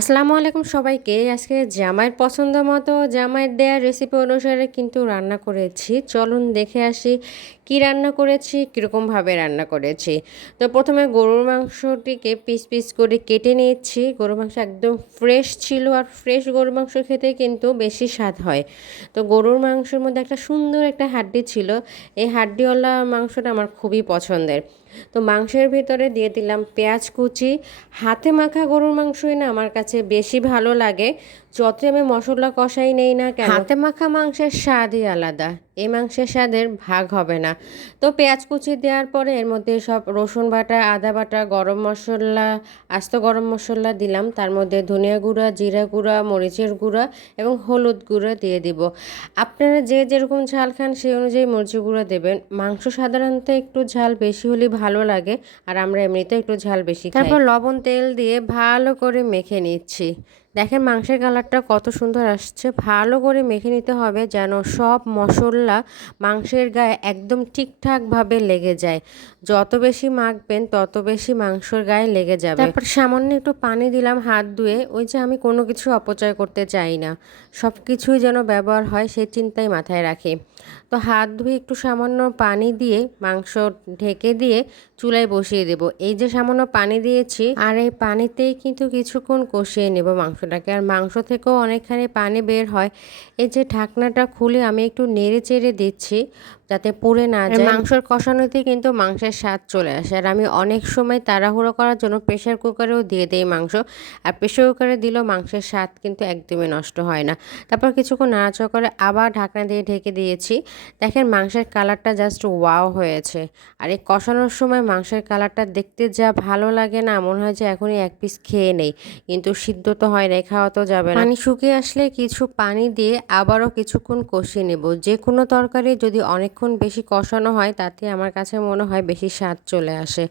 আসসালামু আলাইকুম সবাইকে। আজকে জামাইয়ের পছন্দ মতো জামাইয়ের দেয়া রেসিপি অনুসারে কিন্তু রান্না করেছি। চলুন দেখে আসি কি রান্না করেছি, কীরকমভাবে রান্না করেছি। তো প্রথমে গরুর মাংসটিকে পিস পিস করে কেটে নিয়েছি। গরুর মাংস একদম ফ্রেশ ছিল, আর ফ্রেশ গরুর মাংস খেতে কিন্তু বেশি স্বাদ হয়। তো গরুর মাংসের মধ্যে একটা সুন্দর একটা হাড্ডি ছিল। এই হাড্ডিওয়ালা মাংসটা আমার খুবই পছন্দের। তো মাংসের ভিতরে দিয়ে দিলাম পেঁয়াজ কুচি। হাতে মাখা গরুর মাংসই না আমার কাছে বেশি ভালো লাগে। যতই আমি মশলা কষাই নেই না কেন, হাতে মাখা মাংসের স্বাদই আলাদা। এই মাংসের স্বাদের ভাগ হবে না। তো পেঁয়াজ কুচি দেওয়ার পরে এর মধ্যে সব রসুন বাটা, আদা বাটা, গরম মশলা, আস্ত গরম মশলা দিলাম। তার মধ্যে ধনিয়া গুঁড়া, জিরা গুঁড়া, মরিচের গুঁড়া এবং হলুদ গুঁড়া দিয়ে দিব। আপনারা যে যেরকম ঝাল খান সেই অনুযায়ী মরিচের গুঁড়া দেবেন। মাংস সাধারণত একটু ঝাল বেশি হলে ভালো লাগে, আর আমরা এমনিতে একটু ঝাল বেশি খাই। তারপর লবণ তেল দিয়ে ভালো করে মেখে নিচ্ছি। দেখেন মাংসের কালারটা কত সুন্দর আসছে। ভালো করে মেখে নিতে হবে যেন সব মশলা মাংসের গায়ে একদম ঠিকঠাকভাবে লেগে যায়। যত বেশি মাখবেন তত বেশি মাংসর গায়ে লেগে যাবে। তারপর সামান্য একটু পানি দিলাম হাত ধুয়ে। ওই যে আমি কোনো কিছু অপচয় করতে চাই না, সব কিছুই যেন ব্যবহার হয় সেই চিন্তাই মাথায় রাখি। তো হাত ধুয়ে একটু সামান্য পানি দিয়ে মাংস ঢেকে দিয়ে চুলায় বসিয়ে দেব। এই যে সামান্য পানি দিয়েছি, আর এই পানিতেই কিন্তু কিছুক্ষণ কষিয়ে নেব মাংসটাকে। আর মাংস থেকেও অনেকখানি পানি বের হয়। এই যে ঢাকনাটা খুলে আমি একটু নেড়ে চেড়ে দিচ্ছি যাতে পুড়ে না যায়। মাংসর কষানোতে কিন্তু মাংসের স্বাদ চলে আসে। আর আমি অনেক সময় তাড়াহুড়ো করার জন্য প্রেশার কুকারেও দিয়ে দিই মাংস। আর প্রেশার কুকারে দিলেও মাংসের স্বাদ কিন্তু একদমই নষ্ট হয় না। তারপর কিছুক্ষণ নাড়াচাড়া করে আবার ঢাকনা দিয়ে ঢেকে দিয়েছি। দেখেন মাংসের কালারটা জাস্ট ওয়াও হয়েছে। আর এই কষানোর সময় মাংসের কালারটা দেখতে যা ভালো লাগে না, মনে হয় যে এখনই এক পিস খেয়ে নেই। কিন্তু সিদ্ধ তো হয় না, খাওয়া তো যাবে না। পানি শুকিয়ে আসলে কিছু পানি দিয়ে আবারও কিছুক্ষণ কষিয়ে নেব। যে কোনো তরকারি যদি অনেকক্ষণ বেশি কষানো হয় তাতে আমার কাছে মনে হয় বেশি স্বাদ চলে আসে।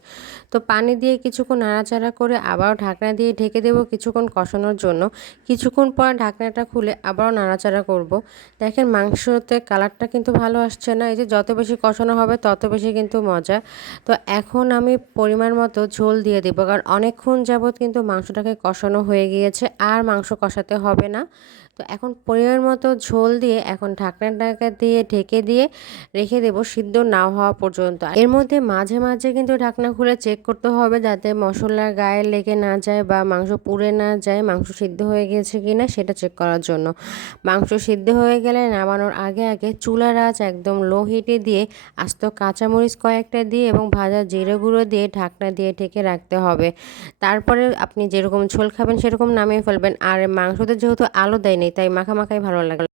তো পানি দিয়ে কিছুক্ষণ নাড়াচাড়া করে আবারও ঢাকনা দিয়ে ঢেকে দেবো কিছুক্ষণ কষানোর জন্য। কিছুক্ষণ পর ঢাকনাটা খুলে আবারও নাড়াচাড়া করব। দেখেন মাংসতে কালারটা কিন্তু ভালো আসছে না। এই যে যত বেশি কষানো হবে তত বেশি কিন্তু মজা। তো এখন আমি পরিমাণ মতো ঝোল দিয়ে দেবো, কারণ অনেকক্ষণ যাবৎ কিন্তু মাংসটাকে কষানো হয়ে গিয়েছে, আর মাংস কষাতে হবে না। তো এখন পরিমাণ মতো ঝোল দিয়ে এখন ঢাকনা দিয়ে ঢেকে দিয়ে রেখে দেবো সিদ্ধ না হওয়া পর্যন্ত। এর মধ্যে মাঝে মাঝে কিন্তু ঢাকনা খুলে চেক করতে হবে যাতে মশলার গায়ে লেগে না যায় বা মাংস পুড়ে না যায়, মাংস সিদ্ধ হয়ে গেছে কিনা সেটা চেক করার জন্য। মাংস সিদ্ধ হয়ে গেলে নামানোর আগে আগে চুলার আঁচ একদম লো হিটে দিয়ে আস্ত কাঁচামরিচ কয়েকটা দিয়ে এবং ভাজা জিরে গুঁড়ো দিয়ে ঢাকনা দিয়ে ঢেকে রাখতে হবে। তারপরে আপনি যেরকম ঝোল খাবেন সেরকম নামিয়ে ফেলবেন। আর মাংসতে যেহেতু আলু দেয়নি তাই মাখা মাখাই ভালো লাগে।